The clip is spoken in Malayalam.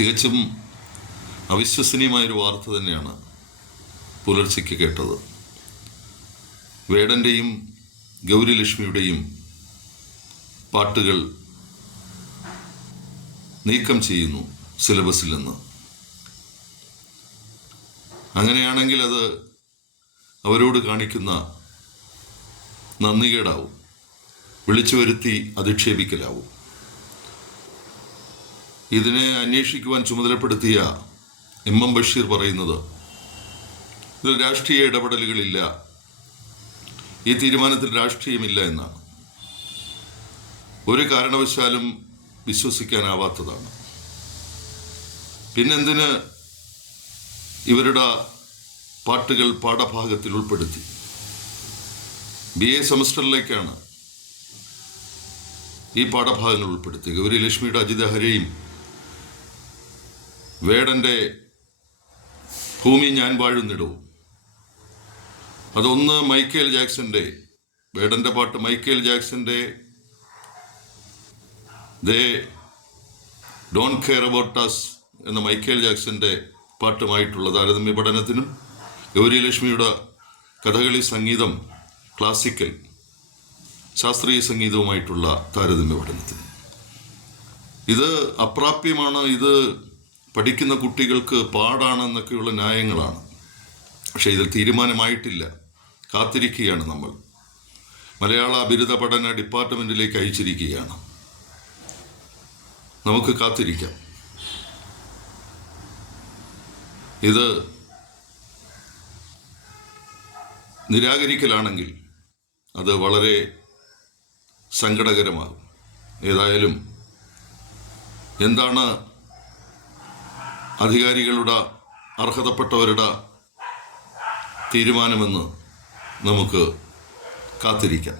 തികച്ചും അവിശ്വസനീയമായൊരു വാർത്ത തന്നെയാണ് പുലർച്ചയ്ക്ക് കേട്ടത്. വേടൻ്റെയും ഗൗരിലക്ഷ്മിയുടെയും പാട്ടുകൾ നീക്കം ചെയ്യുന്നു സിലബസിൽ നിന്ന്. അങ്ങനെയാണെങ്കിൽ അത് അവരോട് കാണിക്കുന്ന നന്ദികേടാവും, വിളിച്ചു വരുത്തി അധിക്ഷേപിക്കലാവും. ഇതിനെ അന്വേഷിക്കുവാൻ ചുമതലപ്പെടുത്തിയ എം ബഷീർ പറയുന്നത് ഇതിൽ രാഷ്ട്രീയ ഇടപെടലുകളില്ല, ഈ തീരുമാനത്തിൽ രാഷ്ട്രീയമില്ല എന്നാണ്. ഒരു കാരണവശാലും വിശ്വസിക്കാനാവാത്തതാണ്. പിന്നെന്തിന് ഇവരുടെ പാട്ടുകൾ പാഠഭാഗത്തിൽ ഉൾപ്പെടുത്തി? BA സെമസ്റ്ററിലേക്കാണ് ഈ പാഠഭാഗങ്ങൾ ഉൾപ്പെടുത്തി. ഗൗരിലക്ഷ്മിയുടെ അജിതഹരയും വേടൻ്റെ ഭൂമി ഞാൻ വാഴുന്നിടവും. അതൊന്ന് മൈക്കേൽ ജാക്സന്റെ, വേടൻ്റെ പാട്ട് മൈക്കേൽ ജാക്സന്റെ they don't care about us എന്ന മൈക്കേൽ ജാക്സന്റെ പാട്ടുമായിട്ടുള്ള താരതമ്യ പഠനത്തിനും ഗൗരിലക്ഷ്മിയുടെ കഥകളി സംഗീതം ക്ലാസിക്കൽ ശാസ്ത്രീയ സംഗീതവുമായിട്ടുള്ള താരതമ്യ പഠനത്തിനും ഇത് അപ്രാപ്യമാണ്, ഇത് പഠിക്കുന്ന കുട്ടികൾക്ക് പാടാണെന്നൊക്കെയുള്ള ന്യായങ്ങളാണ്. പക്ഷേ ഇതിൽ തീരുമാനമായിട്ടില്ല, കാത്തിരിക്കുകയാണ് നമ്മൾ. മലയാള ബിരുദ പഠന ഡിപ്പാർട്ട്മെൻറ്റിലേക്ക് അയച്ചിരിക്കുകയാണ്. നമുക്ക് കാത്തിരിക്കാം. ഇത് നിരാകരിക്കലാണെങ്കിൽ അത് വളരെ സങ്കടകരമാകും. ഏതായാലും എന്താണ് അധികാരികളുടെ, അർഹതപ്പെട്ടവരുടെ തീരുമാനമെന്ന് നമുക്ക് കാത്തിരിക്കാം.